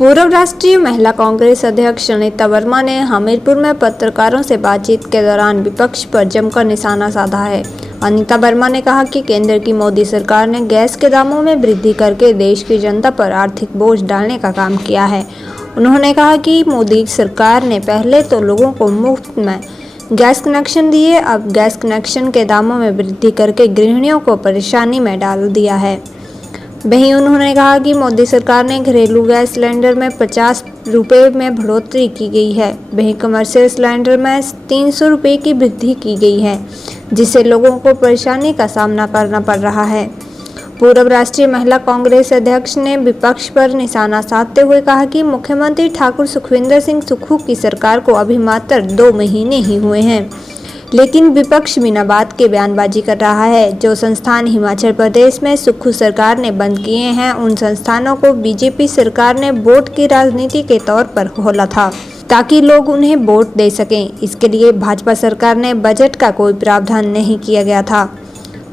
पूर्व राष्ट्रीय महिला कांग्रेस अध्यक्ष अनीता वर्मा ने हमीरपुर में पत्रकारों से बातचीत के दौरान विपक्ष पर जमकर निशाना साधा है। अनीता वर्मा ने कहा कि केंद्र की मोदी सरकार ने गैस के दामों में वृद्धि करके देश की जनता पर आर्थिक बोझ डालने का काम किया है। उन्होंने कहा कि मोदी सरकार ने पहले तो लोगों को मुफ्त में गैस कनेक्शन दिए, अब गैस कनेक्शन के दामों में वृद्धि करके गृहिणियों को परेशानी में डाल दिया है। वहीं उन्होंने कहा कि मोदी सरकार ने घरेलू गैस सिलेंडर में 50 रुपये में बढ़ोतरी की गई है, वहीं कमर्शियल सिलेंडर में 300 रुपये की वृद्धि की गई है, जिससे लोगों को परेशानी का सामना करना पड़ रहा है। पूर्व राष्ट्रीय महिला कांग्रेस अध्यक्ष ने विपक्ष पर निशाना साधते हुए कहा कि मुख्यमंत्री ठाकुर सुखविंदर सिंह सुक्खू की सरकार को अभी मात्र 2 महीने ही हुए हैं, लेकिन विपक्ष बिना बात के बयानबाजी कर रहा है। जो संस्थान हिमाचल प्रदेश में सुक्खू सरकार ने बंद किए हैं, उन संस्थानों को बीजेपी सरकार ने वोट की राजनीति के तौर पर खोला था ताकि लोग उन्हें वोट दे सकें। इसके लिए भाजपा सरकार ने बजट का कोई प्रावधान नहीं किया गया था,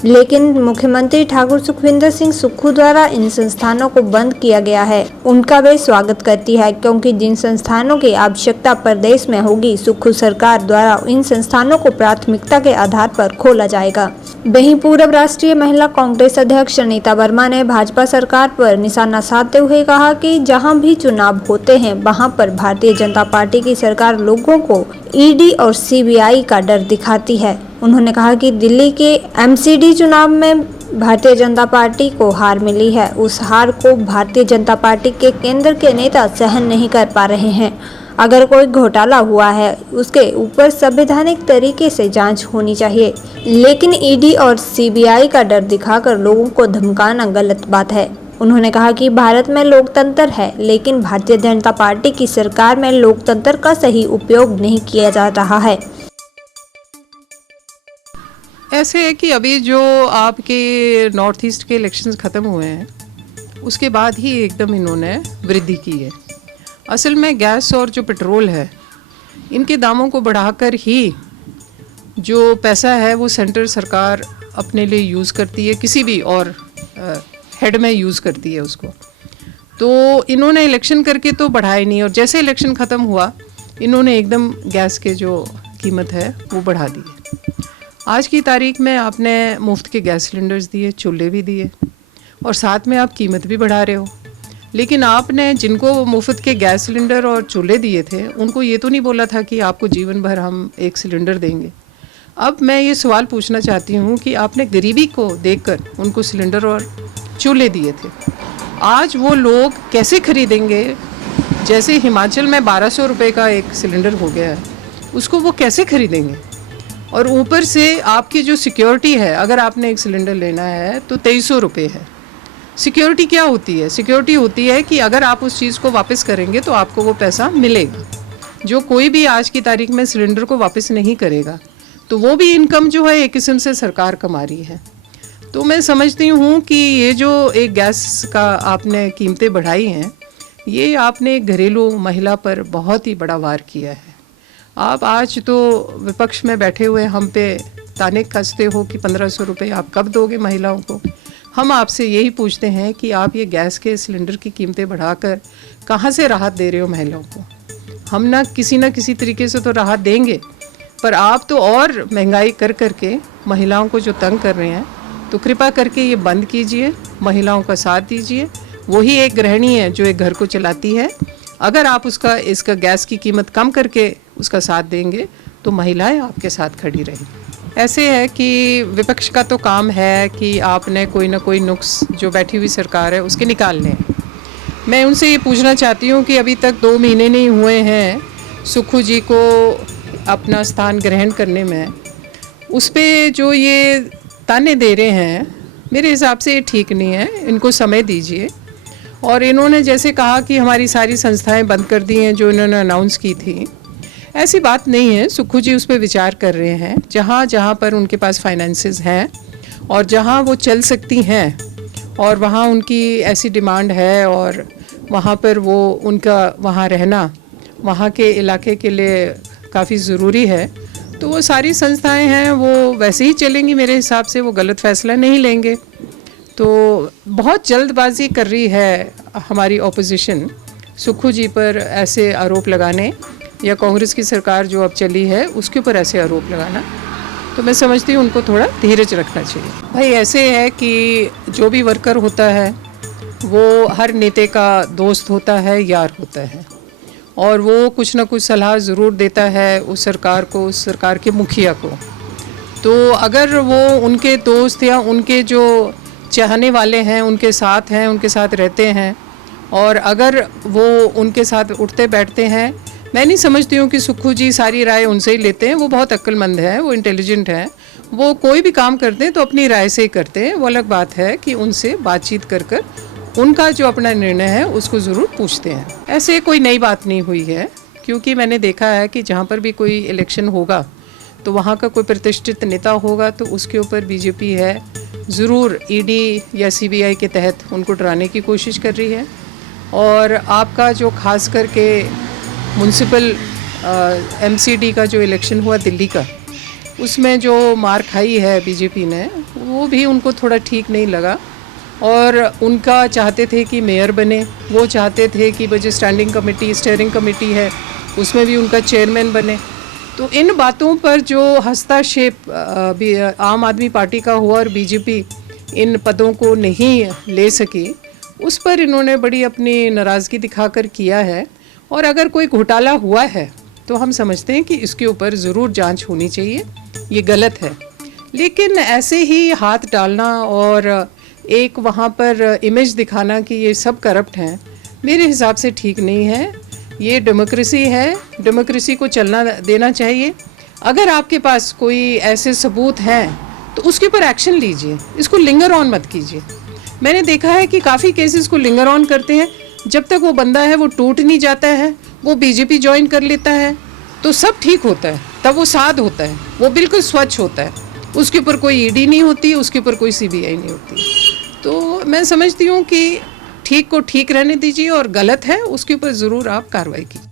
लेकिन मुख्यमंत्री ठाकुर सुखविंदर सिंह सुक्खू द्वारा इन संस्थानों को बंद किया गया है। उनका वे स्वागत करती है, क्योंकि जिन संस्थानों की आवश्यकता प्रदेश में होगी, सुक्खू सरकार द्वारा इन संस्थानों को प्राथमिकता के आधार पर खोला जाएगा। वहीं पूर्व राष्ट्रीय महिला कांग्रेस अध्यक्ष अनीता वर्मा ने भाजपा सरकार पर निशाना साधते हुए कहा कि जहां भी चुनाव होते हैं, वहां पर भारतीय जनता पार्टी की सरकार लोगों को ईडी और सीबीआई का डर दिखाती है। उन्होंने कहा कि दिल्ली के एमसीडी चुनाव में भारतीय जनता पार्टी को हार मिली है। उस हार को भारतीय जनता पार्टी के केंद्र के नेता सहन नहीं कर पा रहे हैं। अगर कोई घोटाला हुआ है, उसके ऊपर संवैधानिक तरीके से जांच होनी चाहिए, लेकिन ईडी और सीबीआई का डर दिखाकर लोगों को धमकाना गलत बात है। उन्होंने कहा कि भारत में लोकतंत्र है, लेकिन भारतीय जनता पार्टी की सरकार में लोकतंत्र का सही उपयोग नहीं किया जा रहा है। ऐसे है कि अभी जो आपके नॉर्थ ईस्ट के इलेक्शंस ख़त्म हुए हैं, उसके बाद ही एकदम इन्होंने वृद्धि की है। असल में गैस और जो पेट्रोल है, इनके दामों को बढ़ाकर ही जो पैसा है वो सेंट्रल सरकार अपने लिए यूज़ करती है, किसी भी और हेड में यूज़ करती है उसको। तो इन्होंने इलेक्शन करके तो बढ़ाए नहीं, और जैसे इलेक्शन ख़त्म हुआ, इन्होंने एकदम गैस के जो कीमत है वो बढ़ा दी है। आज की तारीख में आपने मुफ्त के गैस सिलेंडर्स दिए, चूल्हे भी दिए, और साथ में आप कीमत भी बढ़ा रहे हो। लेकिन आपने जिनको मुफ्त के गैस सिलेंडर और चूल्हे दिए थे, उनको ये तो नहीं बोला था कि आपको जीवन भर हम एक सिलेंडर देंगे। अब मैं ये सवाल पूछना चाहती हूँ कि आपने गरीबी को देखकर उनको सिलेंडर और चूल्हे दिए थे, आज वो लोग कैसे खरीदेंगे? जैसे हिमाचल में 1200 रुपये का एक सिलेंडर हो गया है, उसको वो कैसे खरीदेंगे? और ऊपर से आपकी जो सिक्योरिटी है, अगर आपने एक सिलेंडर लेना है तो 2300 रुपये है। सिक्योरिटी क्या होती है? सिक्योरिटी होती है कि अगर आप उस चीज़ को वापस करेंगे तो आपको वो पैसा मिलेगा। जो कोई भी आज की तारीख में सिलेंडर को वापस नहीं करेगा, तो वो भी इनकम जो है एक किस्म से सरकार कमा रही है। तो मैं समझती हूँ कि ये जो एक गैस का आपने कीमतें बढ़ाई हैं, ये आपने घरेलू महिला पर बहुत ही बड़ा वार किया है। आप आज तो विपक्ष में बैठे हुए हम पे ताने कसते हो कि 1500 रुपये आप कब दोगे महिलाओं को। हम आपसे यही पूछते हैं कि आप ये गैस के सिलेंडर की कीमतें बढ़ाकर कहाँ से राहत दे रहे हो महिलाओं को? हम ना किसी तरीके से तो राहत देंगे, पर आप तो और महंगाई कर करके महिलाओं को जो तंग कर रहे हैं, तो कृपा करके ये बंद कीजिए, महिलाओं का साथ दीजिए। वही एक गृहिणी है जो एक घर को चलाती है। अगर आप इसका गैस की कीमत कम करके उसका साथ देंगे, तो महिलाएं आपके साथ खड़ी रहेंगी। ऐसे है कि विपक्ष का तो काम है कि आपने कोई ना कोई नुक्स जो बैठी हुई सरकार है उसके निकालने हैं। मैं उनसे ये पूछना चाहती हूँ कि अभी तक 2 महीने नहीं हुए हैं सुक्खू जी को अपना स्थान ग्रहण करने में, उस पर जो ये ताने दे रहे हैं, मेरे हिसाब से ये ठीक नहीं है। इनको समय दीजिए। और इन्होंने जैसे कहा कि हमारी सारी संस्थाएं बंद कर दी हैं जो इन्होंने अनाउंस की थी, ऐसी बात नहीं है। सुक्खू जी उस पर विचार कर रहे हैं। जहाँ जहाँ पर उनके पास फाइनेंसेस हैं और जहाँ वो चल सकती हैं, और वहाँ उनकी ऐसी डिमांड है, और वहाँ पर वो उनका वहाँ रहना वहाँ के इलाके के लिए काफ़ी ज़रूरी है, तो वो सारी संस्थाएं हैं वो वैसे ही चलेंगी। मेरे हिसाब से वो गलत फ़ैसला नहीं लेंगे। तो बहुत जल्दबाजी कर रही है हमारी ऑपोजिशन सुक्खू जी पर ऐसे आरोप लगाने या कांग्रेस की सरकार जो अब चली है उसके ऊपर ऐसे आरोप लगाना, तो मैं समझती हूँ उनको थोड़ा धीरज रखना चाहिए। भाई ऐसे है कि जो भी वर्कर होता है वो हर नेता का दोस्त होता है, यार होता है, और वो कुछ ना कुछ सलाह ज़रूर देता है उस सरकार को, उस सरकार के मुखिया को। तो अगर वो उनके दोस्त या उनके जो चाहने वाले हैं उनके साथ रहते हैं, और अगर वो उनके साथ उठते बैठते हैं, मैं नहीं समझती हूँ कि सुक्खू जी सारी राय उनसे ही लेते हैं। वो बहुत अक्लमंद है, वो इंटेलिजेंट है, वो कोई भी काम करते हैं तो अपनी राय से ही करते हैं। वो अलग बात है कि उनसे बातचीत कर कर उनका जो अपना निर्णय है उसको ज़रूर पूछते हैं। ऐसे कोई नई बात नहीं हुई है, क्योंकि मैंने देखा है कि जहाँ पर भी कोई इलेक्शन होगा तो वहाँ का कोई प्रतिष्ठित नेता होगा तो उसके ऊपर बीजेपी है ज़रूर ईडी या सीबीआई के तहत उनको डराने की कोशिश कर रही है। और आपका जो खास करके म्यूनसिपल एमसीडी का जो इलेक्शन हुआ दिल्ली का, उसमें जो मार खाई है बीजेपी ने, वो भी उनको थोड़ा ठीक नहीं लगा। और उनका चाहते थे कि मेयर बने, वो चाहते थे कि जो स्टेयरिंग कमेटी है उसमें भी उनका चेयरमैन बने। तो इन बातों पर जो हस्तक्षेप आम आदमी पार्टी का हुआ और बीजेपी इन पदों को नहीं ले सकी, उस पर इन्होंने बड़ी अपनी नाराज़गी दिखाकर किया है। और अगर कोई घोटाला हुआ है तो हम समझते हैं कि इसके ऊपर ज़रूर जांच होनी चाहिए, ये गलत है। लेकिन ऐसे ही हाथ डालना और एक वहाँ पर इमेज दिखाना कि ये सब करप्ट हैं, मेरे हिसाब से ठीक नहीं है। ये डेमोक्रेसी है, डेमोक्रेसी को चलना देना चाहिए। अगर आपके पास कोई ऐसे सबूत हैं तो उसके ऊपर एक्शन लीजिए, इसको लिंगर ऑन मत कीजिए। मैंने देखा है कि काफ़ी केसेस को लिंगर ऑन करते हैं, जब तक वो बंदा है वो टूट नहीं जाता है, वो बीजेपी ज्वाइन कर लेता है तो सब ठीक होता है, तब वो साध होता है, वो बिल्कुल स्वच्छ होता है, उसके ऊपर कोई ईडी नहीं होती, उसके ऊपर कोई सीबीआई नहीं होती। तो मैं समझती हूँ कि ठीक को ठीक रहने दीजिए और गलत है उसके ऊपर ज़रूर आप कार्रवाई कीजिए।